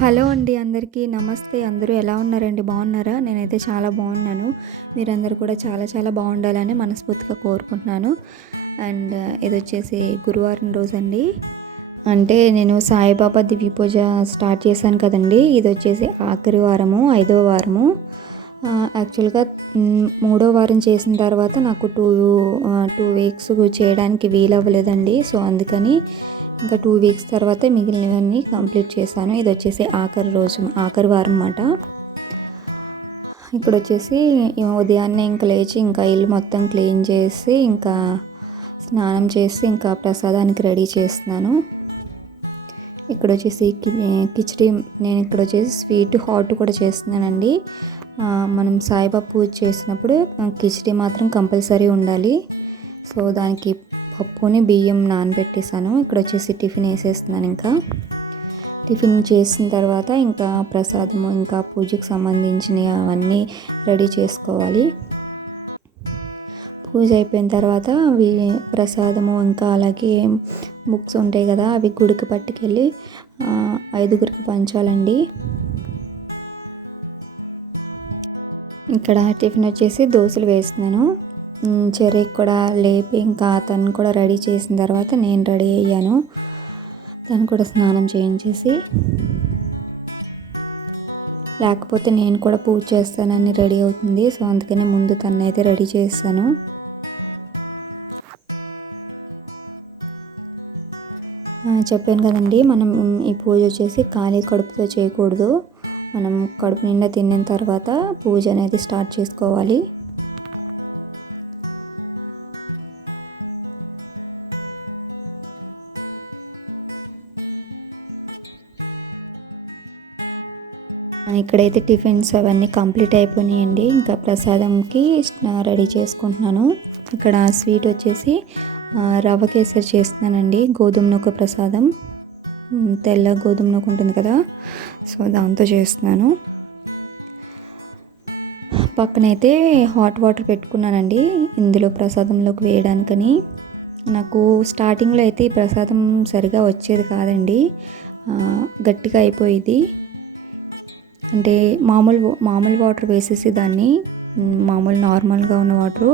Hello అండి అందరికీ నమస్తే. అందరూ ఎలా ఉన్నారండి? బాగున్నారా? నేనైతే చాలా బాగున్నాను. మీరందరూ కూడా చాలా చాలా బాగుండాలని మనస్ఫూర్తిగా కోరుకుంటున్నాను. అండ్ ఇదొచ్చేసి గురువారం రోజండి. అంటే నేను సాయిబాబా దివ్య పూజ స్టార్ట్ చేశాను కదండి. ఇదొచ్చేసి ఆఖరి వారము, 5వ వారము. యాక్చువల్గా మూడో వారం చేసిన తర్వాత నాకు 2 వీక్స్ చేయడానికి వీలవ్వలేదండి. సో అందుకని ఇంకా 2 వీక్స్ తర్వాత మిగిలినవన్నీ కంప్లీట్ చేశాను. ఇది వచ్చేసి ఆఖరి రోజు, ఆఖరి వారం అన్నమాట. ఇక్కడ వచ్చేసి ఉదయాన్నే ఇంకా లేచి ఇంకా ఇల్లు మొత్తం క్లీన్ చేసి ఇంకా స్నానం చేసి ఇంకా ప్రసాదానికి రెడీ చేస్తున్నాను. ఇక్కడ వచ్చేసి కిచిడి, నేను ఇక్కడ వచ్చేసి స్వీట్ హాట్ కూడా చేస్తున్నానండి. మనం సాయిబాబా పూజ చేసినప్పుడు కిచిడి మాత్రం కంపల్సరీ ఉండాలి. సో దానికి పప్పుని బియ్యం నానబెట్టేసాను. ఇక్కడ వచ్చేసి టిఫిన్ వేసేస్తున్నాను. ఇంకా టిఫిన్ చేసిన తర్వాత ఇంకా ప్రసాదము, ఇంకా పూజకు సంబంధించినవి అవన్నీ రెడీ చేసుకోవాలి. పూజ అయిపోయిన తర్వాత అవి ప్రసాదము ఇంకా అలాగే బుక్స్ ఉంటాయి కదా, అవి గుడికి పట్టుకెళ్ళి 5గురికి పంచాలండి. ఇక్కడ టిఫిన్ వచ్చేసి దోశలు వేస్తున్నాను. చెర్రీకి కూడా లేపి ఇంకా తను కూడా రెడీ చేసిన తర్వాత నేను రెడీ అయ్యాను. తను కూడా స్నానం చేయించేసి, లేకపోతే నేను కూడా పూజ చేస్తానని రెడీ అవుతుంది. సో అందుకనే ముందు తనైతే రెడీ చేస్తాను. చెప్పాను కదండి, మనం ఈ పూజ వచ్చేసి ఖాళీ కడుపుతో చేయకూడదు. మనం కడుపు నిండా తిన్న తర్వాత పూజ అనేది స్టార్ట్ చేసుకోవాలి. ఇక్కడైతే టిఫిన్స్ అవన్నీ కంప్లీట్ అయిపోయినాయండి. ఇంకా ప్రసాదంకి రెడీ చేసుకుంటున్నాను. ఇక్కడ స్వీట్ వచ్చేసి రవ్వ కేసరి చేస్తున్నానండి. గోధుమ నూక ప్రసాదం, తెల్ల గోధుమ నూక ఉంటుంది కదా, సో దాంతో చేస్తున్నాను. పక్కనైతే హాట్ వాటర్ పెట్టుకున్నానండి ఇందులో ప్రసాదంలోకి వేయడానికని. నాకు స్టార్టింగ్లో అయితే ఈ ప్రసాదం సరిగా వచ్చేది కాదండి, గట్టిగా అయిపోయేది. అంటే మామూలు వాటర్ వేసేసి దాన్ని, మామూలు నార్మల్గా ఉన్న వాటరు.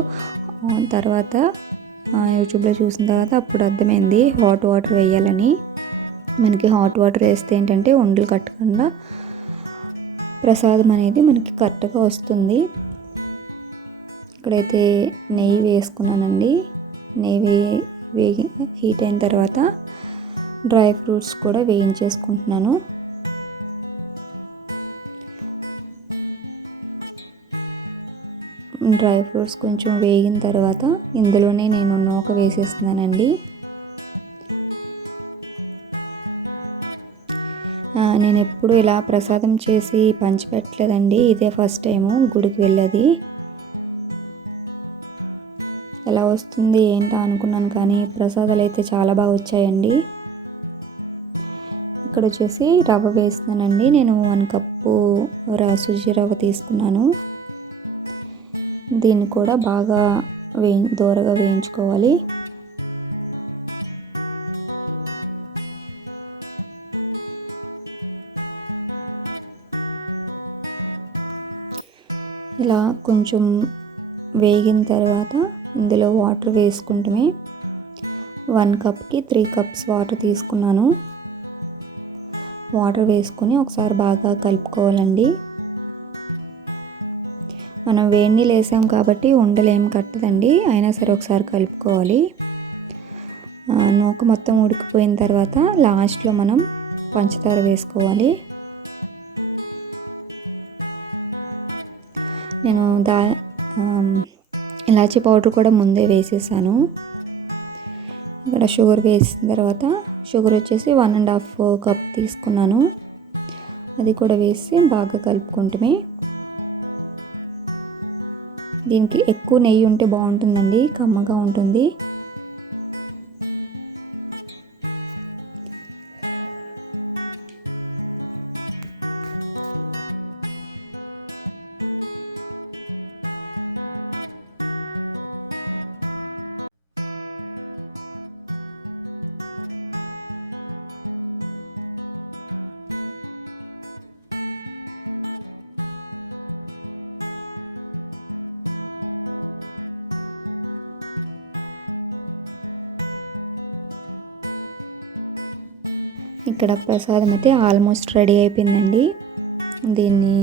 తర్వాత యూట్యూబ్లో చూసిన తర్వాత అప్పుడు అర్థమైంది హాట్ వాటర్ వేయాలని. మనకి హాట్ వాటర్ వేస్తే ఏంటంటే ఉండలు కట్టకుండా ప్రసాదం అనేది మనకి కరెక్ట్గా వస్తుంది. ఇక్కడైతే నెయ్యి వేసుకున్నానండి. నెయ్యి హీట్ అయిన తర్వాత డ్రై ఫ్రూట్స్ కూడా వేయించేసుకుంటున్నాను. డ్రై ఫ్రూట్స్ కొంచెం వేగిన తర్వాత ఇందులోనే నేను నూక వేసేస్తున్నానండి. నేను ఎప్పుడు ఇలా ప్రసాదం చేసి పంచిపెట్టలేదండి, ఇదే ఫస్ట్ టైము గుడికి వెళ్ళేది. ఎలా వస్తుంది ఏంటా అనుకున్నాను, కానీ ప్రసాదాలు అయితే చాలా బాగా వచ్చాయండి. ఇక్కడ వచ్చేసి రవ్వ వేస్తున్నానండి. నేను 1 కప్పు సుజి రవ్వ తీసుకున్నాను. దీన్ని కూడా బాగా దోరగా వేయించుకోవాలి. ఇలా కొంచెం వేగిన తర్వాత ఇందులో వాటర్ వేసుకుంటమే. 1 కప్కి 3 కప్స్ వాటర్ తీసుకున్నాను. వాటర్ వేసుకొని ఒకసారి బాగా కలుపుకోవాలండి. మనం వేడి నీళ్ళు వేసాం కాబట్టి ఉండలేం కట్టదండి, అయినా సరే ఒకసారి కలుపుకోవాలి. నూక మొత్తం ఉడికిపోయిన తర్వాత లాస్ట్లో మనం పంచదార వేసుకోవాలి. నేను ఇలాచీ పౌడర్ కూడా ముందే వేసేసాను. ఇక్కడ షుగర్ వేసిన తర్వాత, షుగర్ వచ్చేసి 1.5 కప్ తీసుకున్నాను. అది కూడా వేసి బాగా కలుపుకుంటమే. దీనికి ఎక్కువ నెయ్యి ఉంటే బాగుంటుందండి, కమ్మగా ఉంటుంది. ఇక్కడ ప్రసాదం అయితే ఆల్మోస్ట్ రెడీ అయిపోయిందండి. దీన్ని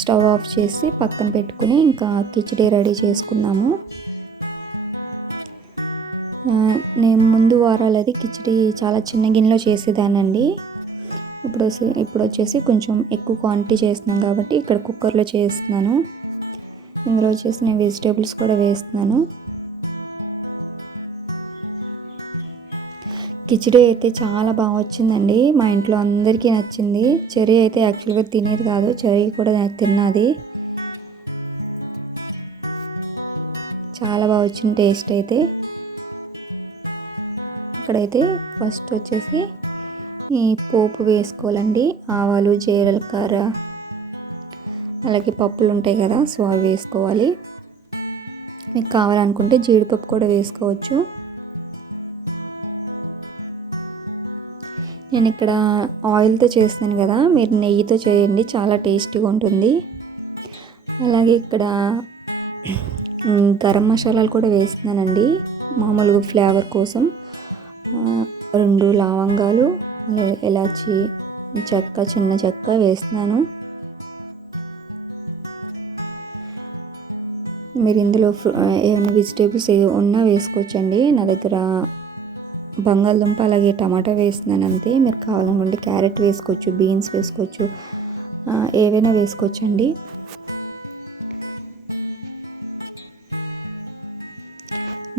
స్టవ్ ఆఫ్ చేసి పక్కన పెట్టుకుని ఇంకా కిచిడి రెడీ చేసుకున్నాము. నేను ముందు వారాలు అది కిచిడి చాలా చిన్న గిన్నెలో చేసేదానండి. ఇప్పుడు వచ్చేసి కొంచెం ఎక్కువ క్వాంటిటీ చేస్తున్నాం కాబట్టి ఇక్కడ కుక్కర్లో చేస్తున్నాను. ఇందులో వచ్చేసి నేను వెజిటేబుల్స్ కూడా వేస్తున్నాను. కిచిడి అయితే చాలా బాగా వచ్చిందండి. మా ఇంట్లో అందరికీ నచ్చింది. చెర్రీ అయితే యాక్చువల్గా తినేది కాదు, చెర్రీ కూడా తిన్నది. చాలా బాగా వచ్చింది టేస్ట్ అయితే. ఇక్కడైతే ఫస్ట్ వచ్చేసి ఈ పోపు వేసుకోవాలండి. ఆవాలు, జీలకర్ర, అలాగే పప్పులు ఉంటాయి కదా, సో అవి వేసుకోవాలి. మీకు కావాలనుకుంటే జీడిపప్పు కూడా వేసుకోవచ్చు. నేను ఇక్కడ ఆయిల్తో చేస్తున్నాను కదా, మీరు నెయ్యితో చేయండి, చాలా టేస్టీగా ఉంటుంది. అలాగే ఇక్కడ గరం మసాలాలు కూడా వేస్తున్నానండి మామూలుగా ఫ్లేవర్ కోసం. 2 లవంగాలు, ఇలాచి చెక్క, చిన్న చెక్క వేస్తున్నాను. మీరు ఇందులో ఏమైనా వెజిటేబుల్స్ ఉన్నా వేసుకోవచ్చండి. నా దగ్గర బంగాళదుంప అలాగే టమాటా వేస్తున్నాను అంతే. మీరు కావాలనుకుంటే క్యారెట్ వేసుకోవచ్చు, బీన్స్ వేసుకోవచ్చు, ఏవైనా వేసుకోవచ్చండి.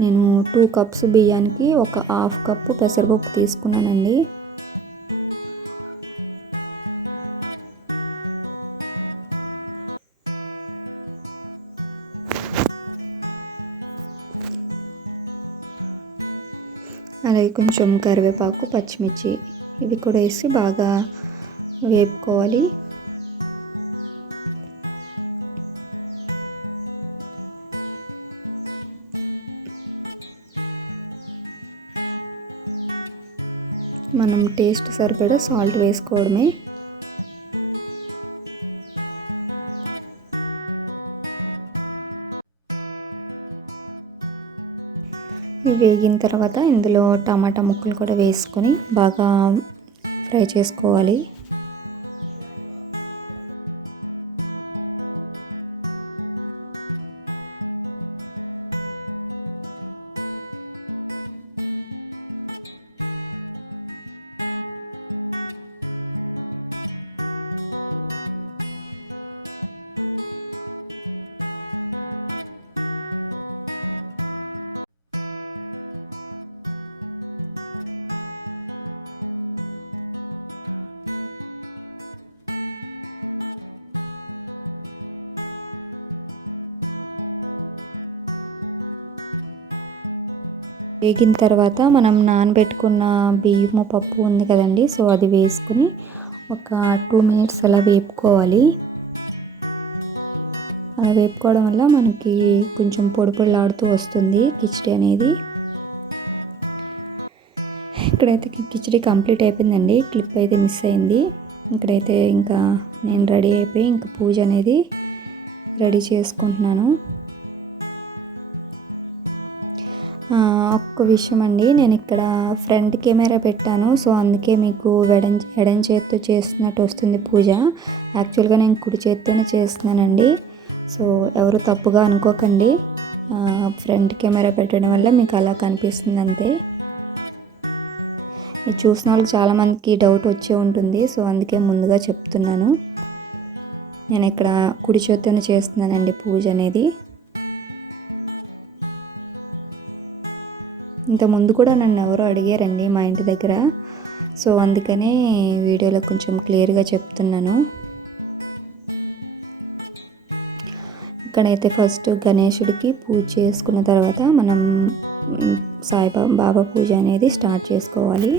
నేను 2 కప్స్ బియ్యానికి ఒక 1/2 కప్పు పెసరపప్పు తీసుకున్నానండి. అలాగే కొంచెం కరివేపాకు, పచ్చిమిర్చి ఇవి కూడా వేసి బాగా వేపుకోవాలి. మనం టేస్ట్ సరిపడా సాల్ట్ వేసుకోవడమే. ఇవి వేగిన తర్వాత ఇందులో టమాటా ముక్కలు కూడా వేసుకొని బాగా ఫ్రై చేసుకోవాలి. వేగిన తర్వాత మనం నానబెట్టుకున్న బియ్యము, పప్పు ఉంది కదండి, సో అది వేసుకుని ఒక 2 మినిట్స్ అలా వేపుకోవాలి. అలా వేపుకోవడం వల్ల మనకి కొంచెం పొడి పొడిలాడుతూ వస్తుంది కిచిడి అనేది. ఇక్కడైతే కిచిడి కంప్లీట్ అయిపోయిందండి. క్లిప్ అయితే మిస్ అయింది. ఇక్కడైతే ఇంకా నేను రెడీ అయిపోయి ఇంకా పూజ అనేది రెడీ చేసుకుంటున్నాను. ఒక్క విషయం అండి, నేను ఇక్కడ ఫ్రంట్ కెమెరా పెట్టాను, సో అందుకే మీకు ఎడం చేత్తో చేస్తున్నట్టు వస్తుంది పూజ. యాక్చువల్గా నేను కుడి చేత్తోనే చేస్తున్నానండి. సో ఎవరు తప్పుగా అనుకోకండి. ఫ్రంట్ కెమెరా పెట్టడం వల్ల మీకు అలా కనిపిస్తుంది అంతే. ఇది చూసిన వాళ్ళకి చాలామందికి డౌట్ వచ్చే ఉంటుంది, సో అందుకే ముందుగా చెప్తున్నాను. నేను ఇక్కడ కుడి చేత్తోనే చేస్తున్నానండి పూజ అనేది. ఇంతకుముందు కూడా నన్ను ఎవరో అడిగారండి మా ఇంటి దగ్గర, సో అందుకనే వీడియోలో కొంచెం క్లియర్గా చెప్తున్నాను. ఇక్కడైతే ఫస్ట్ గణేశుడికి పూజ చేసుకున్న తర్వాత మనం సాయిబాబా పూజ అనేది స్టార్ట్ చేసుకోవాలి.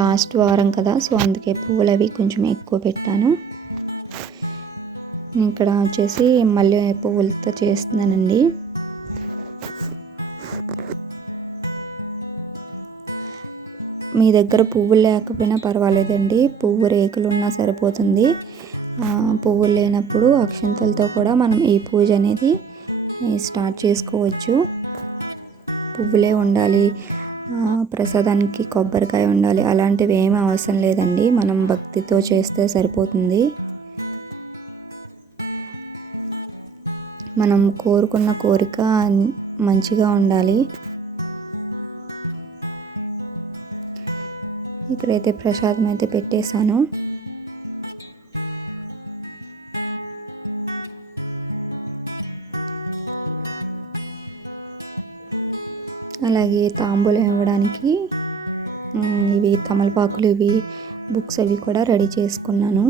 లాస్ట్ వారం కదా, సో అందుకే పువ్వులు అవి కొంచెం ఎక్కువ పెట్టాను. ఇక్కడ వచ్చేసి మల్లె పువ్వులతో చేస్తున్నానండి. మీ దగ్గర పువ్వులు లేకపోయినా పర్వాలేదండి, పువ్వు రేకులు ఉన్నా సరిపోతుంది. పువ్వులు లేనప్పుడు అక్షంతలతో కూడా మనం ఈ పూజ అనేది స్టార్ట్ చేసుకోవచ్చు. పువ్వులే ఉండాలి, ప్రసాదానికి కొబ్బరికాయ ఉండాలి అలాంటివి ఏమీ అవసరం లేదండి. మనం భక్తితో చేస్తే సరిపోతుంది. మనం కోరుకున్న కోరిక మంచిగా ఉండాలి. ఇక్కడైతే ప్రసాదం అయితే పెట్టేశాను. అలాగే తాంబూలం ఇవ్వడానికి ఇవి తమలపాకులు, ఇవి బుక్స్ అవి కూడా రెడీ చేసుకున్నాను.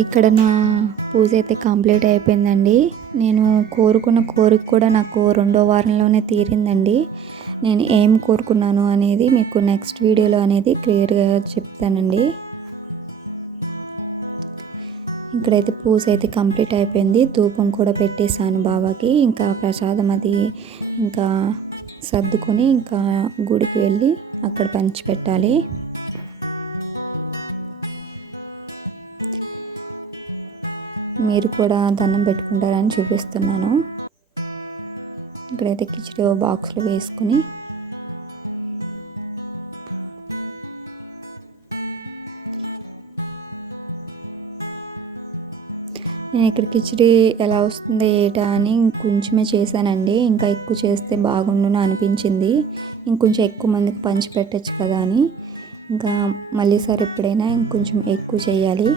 ఇక్కడ నా పూజ అయితే కంప్లీట్ అయిపోయిందండి. నేను కోరుకున్న కోరిక కూడా నాకు 2వ వారంలోనే తీరిందండి. నేను ఏం కోరుకున్నాను అనేది మీకు నెక్స్ట్ వీడియోలో అనేది క్లియర్గా చెప్తానండి. ఇక్కడైతే పూజ అయితే కంప్లీట్ అయిపోయింది. ధూపం కూడా పెట్టేశాను బాబాకి. ఇంకా ప్రసాదం అది ఇంకా సర్దుకొని ఇంకా గుడికి వెళ్ళి అక్కడ పంచిపెట్టాలి. మీరు కూడా దండం పెట్టుకుంటారని చూపిస్తున్నాను. ఇక్కడైతే కిచిడి బాక్స్లో వేసుకుని నేను ఇక్కడ కిచిడి ఎలా వస్తుందో ఏటా అని ఇంకొంచెమే చేశానండి. ఇంకా ఎక్కువ చేస్తే బాగుండును అనిపించింది. ఇంకొంచెం ఎక్కువ మందికి పంచి పెట్టచ్చు కదా అని ఇంకా మళ్ళీ సారి ఎప్పుడైనా ఇంకొంచెం ఎక్కువ చేయాలి.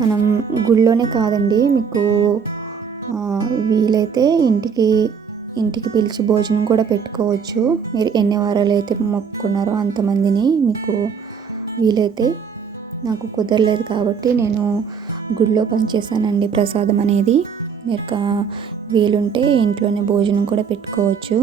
మనం గుళ్ళోనే కాదండి, మీకు వీలైతే ఇంటికి పిలిచి భోజనం కూడా పెట్టుకోవచ్చు. మీరు ఎన్ని వారాలు అయితే మొక్కుకున్నారో అంతమందిని మీకు వీలైతే. నాకు కుదరలేదు కాబట్టి నేను గుడిలో పనిచేశానండి ప్రసాదం అనేది. మీరు వీలుంటే ఇంట్లోనే భోజనం కూడా పెట్టుకోవచ్చు.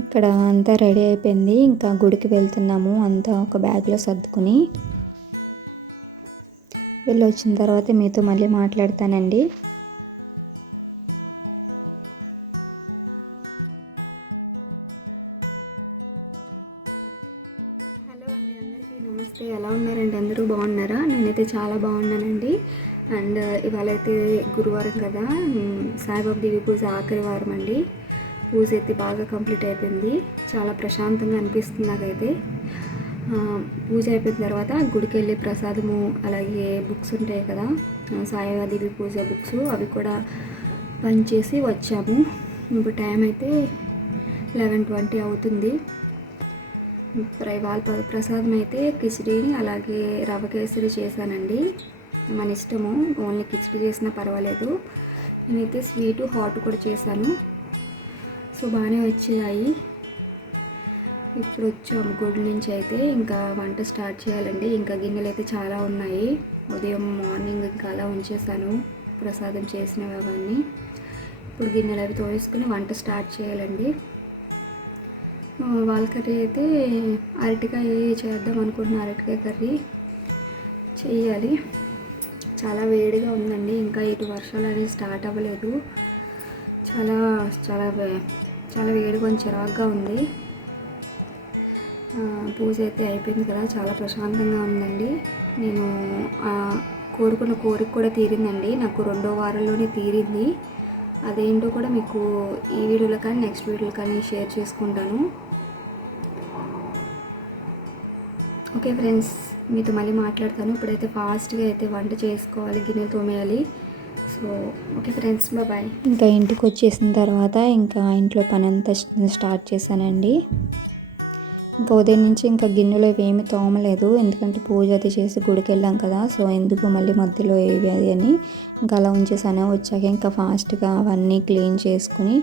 ఇక్కడ అంతా రెడీ అయిపోయింది. ఇంకా గుడికి వెళ్తున్నాము. అంతా ఒక బ్యాగ్లో సర్దుకుని వెళ్ళి వచ్చిన తర్వాత మీతో మళ్ళీ మాట్లాడతానండి. హలో అండి, అందరికీ నమస్తే. ఎలా ఉన్నారండి? అందరూ బాగున్నారా? నేనైతే చాలా బాగున్నానండి. అండ్ ఇవాళ అయితే గురువారం కదా, సాయిబాబా దివ్య పూజ ఆఖరి వారం అండి. పూజ అయితే బాగా కంప్లీట్ అయిపోయింది. చాలా ప్రశాంతంగా అనిపిస్తుంది నాకైతే. పూజ అయిపోయిన తర్వాత గుడికి వెళ్ళి ప్రసాదము అలాగే బుక్స్ ఉంటాయి కదా, సాయిబాబా దివ్య పూజ బుక్స్, అవి కూడా పనిచేసి వచ్చాము. ఇప్పుడు టైం అయితే 11:20 అవుతుంది. ఇవాళ ప్రసాదం అయితే కిచిడీని అలాగే రవ్వ కేసరి చేశానండి. మన ఇష్టము, ఓన్లీ కిచిడీ చేసినా పర్వాలేదు. నేనైతే స్వీటు హాట్ కూడా చేశాను. సో బాగానే వచ్చాయి. ఇప్పుడు వచ్చాము గుడి నుంచి అయితే ఇంకా వంట స్టార్ట్ చేయాలండి. ఇంకా గిన్నెలు అయితే చాలా ఉన్నాయి. ఉదయం మార్నింగ్ ఇంకా అలా ఉంచేసాను ప్రసాదం చేసినవి అవన్నీ. ఇప్పుడు గిన్నెలు అవి తోసుకుని వంట స్టార్ట్ చేయాలండి. వాళ్ళ కర్రీ అయితే అరటికాయ చేద్దాం అనుకుంటున్నా. అరటికాయ కర్రీ చేయాలి. చాలా వేడిగా ఉందండి. ఇంకా ఇటు వర్షాలు అనేది స్టార్ట్ అవ్వలేదు. చాలా చాలా చాలా వేడిగా కొంచెం చిరాగ్గా ఉంది. పూజ అయితే అయిపోయింది కదా, చాలా ప్రశాంతంగా ఉందండి. నేను కోరుకున్న కోరిక కూడా తీరిందండి. నాకు 2వ వారంలోనే తీరింది. అదేంటో కూడా మీకు ఈ వీడియోలో కానీ నెక్స్ట్ వీడియోలో కానీ షేర్ చేసుకుంటాను. ఓకే ఫ్రెండ్స్, మీతో మళ్ళీ మాట్లాడతాను. ఇప్పుడైతే ఫాస్ట్గా అయితే వంట చేసుకోవాలి, గిన్నెలు తోమేయాలి. So okay friends, bye. ఇంకా ఇంటికి వచ్చేసిన తర్వాత ఇంకా ఇంట్లో పని అంతా స్టార్ట్ చేశానండి. ఇంకా ఉదయం నుంచి ఇంకా గిన్నెలో ఏమీ తోమలేదు, ఎందుకంటే పూజ అది చేసి గుడికి వెళ్ళాం కదా. సో ఎందుకు మళ్ళీ మధ్యలో ఏవి అది అని ఇంకా అలా ఉంచేసాను. వచ్చాక ఇంకా ఫాస్ట్గా అవన్నీ క్లీన్ చేసుకుని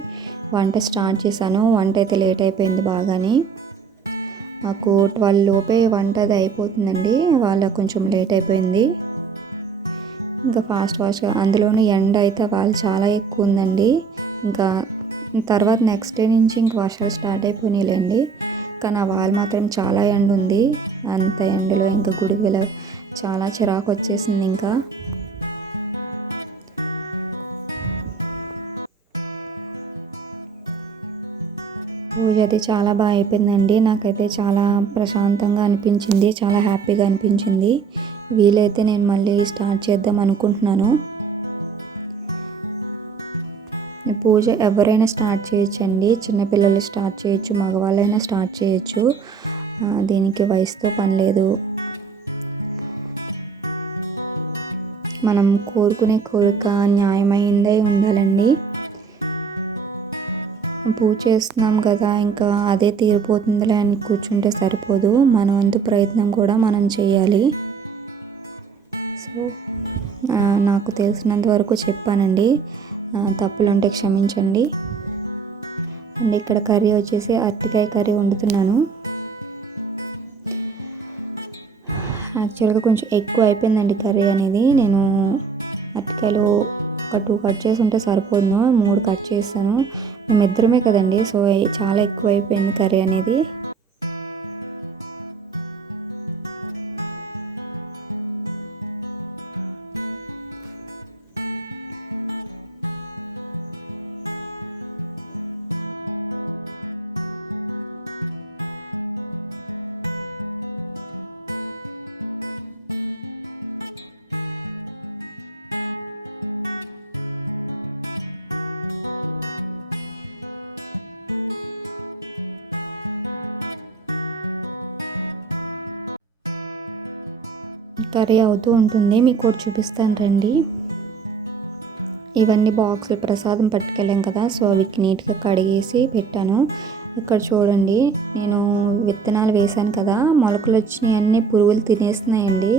వంట స్టార్ట్ చేశాను. వంట అయితే లేట్ అయిపోయింది బాగానే. మాకు 12 లోపే వంట అది అయిపోతుందండి. వాళ్ళ కొంచెం లేట్ అయిపోయింది. ఇంకా ఫాస్ట్గా అందులోనూ ఎండ అయితే వాళ్ళు చాలా ఎక్కువ ఉందండి. ఇంకా తర్వాత నెక్స్ట్ డే నుంచి ఇంక వర్షాలు స్టార్ట్ అయిపోయినాయిలేండి. కానీ ఆ వాళ్ళు మాత్రం చాలా ఎండ ఉంది. అంత ఎండలో ఇంకా గుడికి వెళ్ళ చాలా చిరాకు వచ్చేసింది. ఇంకా పూజ అది చాలా బాగా అయిపోయిందండి. నాకైతే చాలా ప్రశాంతంగా అనిపించింది, చాలా హ్యాపీగా అనిపించింది. వీలైతే నేను మళ్ళీ స్టార్ట్ చేద్దాం అనుకుంటున్నాను. పూజ ఎవరైనా స్టార్ట్ చేయొచ్చండి. చిన్నపిల్లలు స్టార్ట్ చేయొచ్చు, మగవాళ్ళైనా స్టార్ట్ చేయొచ్చు. దీనికి వయసుతో పని లేదు. మనం కోరుకునే కోరిక న్యాయమైందే ఉండాలండి. పూజ చేస్తున్నాం కదా, ఇంకా అదే తీరిపోతుందిలే అని కూర్చుంటే సరిపోదు. మన వంతు ప్రయత్నం కూడా మనం చేయాలి. సో నాకు తెలిసినంత వరకు చెప్పానండి. తప్పులు ఉంటే క్షమించండి. అండ్ ఇక్కడ కర్రీ వచ్చేసి అరటికాయ కర్రీ వండుతున్నాను. యాక్చువల్గా కొంచెం ఎక్కువ అయిపోయిందండి కర్రీ అనేది. నేను అరటికాయలు ఒక 2 కట్ చేసి ఉంటే సరిపోదును, 3 కట్ చేస్తాను. మేమిద్దరమే కదండి, సో చాలా ఎక్కువ అయిపోయింది కర్రీ అనేది. కర్రీ అవుతూ ఉంటుంది, మీకు ఒకటి చూపిస్తాను రండి. ఇవన్నీ బాక్సులు ప్రసాదం పట్టుకెళ్ళాం కదా, సో అవి నీట్గా కడిగేసి పెట్టాను. ఇక్కడ చూడండి, నేను విత్తనాలు వేశాను కదా, మొలకలు వచ్చినాయి, అన్నీ పురుగులు తినేస్తున్నాయండి.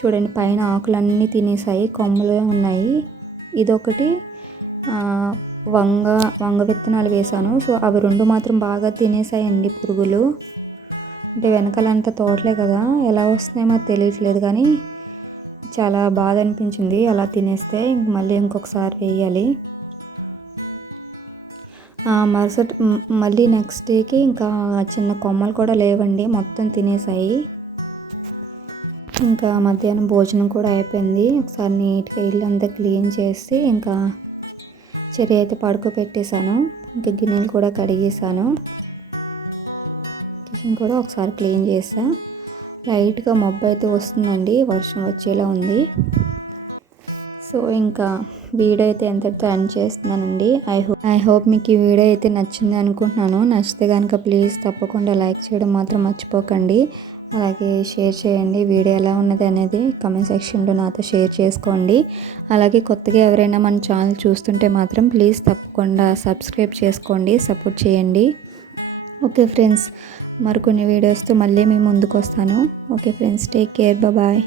చూడండి, పైన ఆకులన్నీ తినేసాయి, కొమ్మలు ఉన్నాయి. ఇదొకటి వంగ విత్తనాలు వేశాను. సో అవి 2 మాత్రం బాగా తినేసాయండి పురుగులు. అంటే వెనకాలంతా తోటలే కదా, ఎలా వస్తున్నాయో తెలియట్లేదు, కానీ చాలా బాధ అనిపించింది అలా తినేస్తే. మళ్ళీ ఇంకొకసారి వేయాలి. మళ్ళీ నెక్స్ట్ డేకి ఇంకా చిన్న కొమ్మలు కూడా లేవండి, మొత్తం తినేసాయి. ఇంకా మధ్యాహ్నం భోజనం కూడా అయిపోయింది. ఒకసారి నీట్గా ఇల్లు అంతా క్లీన్ చేసి ఇంకా చెరి అయితే పడుకోబెట్టేశాను. ఇంకా గిన్నెలు కూడా కడిగేసాను. కిచెన్ కూడా ఒకసారి క్లీన్ చేసా. లైట్గా మబ్బు అయితే వస్తుందండి, వర్షం వచ్చేలా ఉంది. సో ఇంకా వీడియో అయితే ఎంతటితో ఎండ్ చేస్తున్నానండి. ఐ హోప్ మీకు ఈ వీడియో అయితే నచ్చింది అనుకుంటున్నాను. నచ్చితే కనుక ప్లీజ్ తప్పకుండా లైక్ చేయడం మాత్రం మర్చిపోకండి. అలాగే షేర్ చేయండి. వీడియో ఎలా ఉన్నది అనేది కామెంట్ సెక్షన్లో నాతో షేర్ చేసుకోండి. అలాగే కొత్తగా ఎవరైనా మన ఛానల్ చూస్తుంటే మాత్రం ప్లీజ్ తప్పకుండా సబ్స్క్రైబ్ చేసుకోండి, సపోర్ట్ చేయండి. ఓకే ఫ్రెండ్స్, మరికొన్ని వీడియోస్తో మళ్ళీ మీ ముందుకు వస్తాను. Okay friends, take care, bye.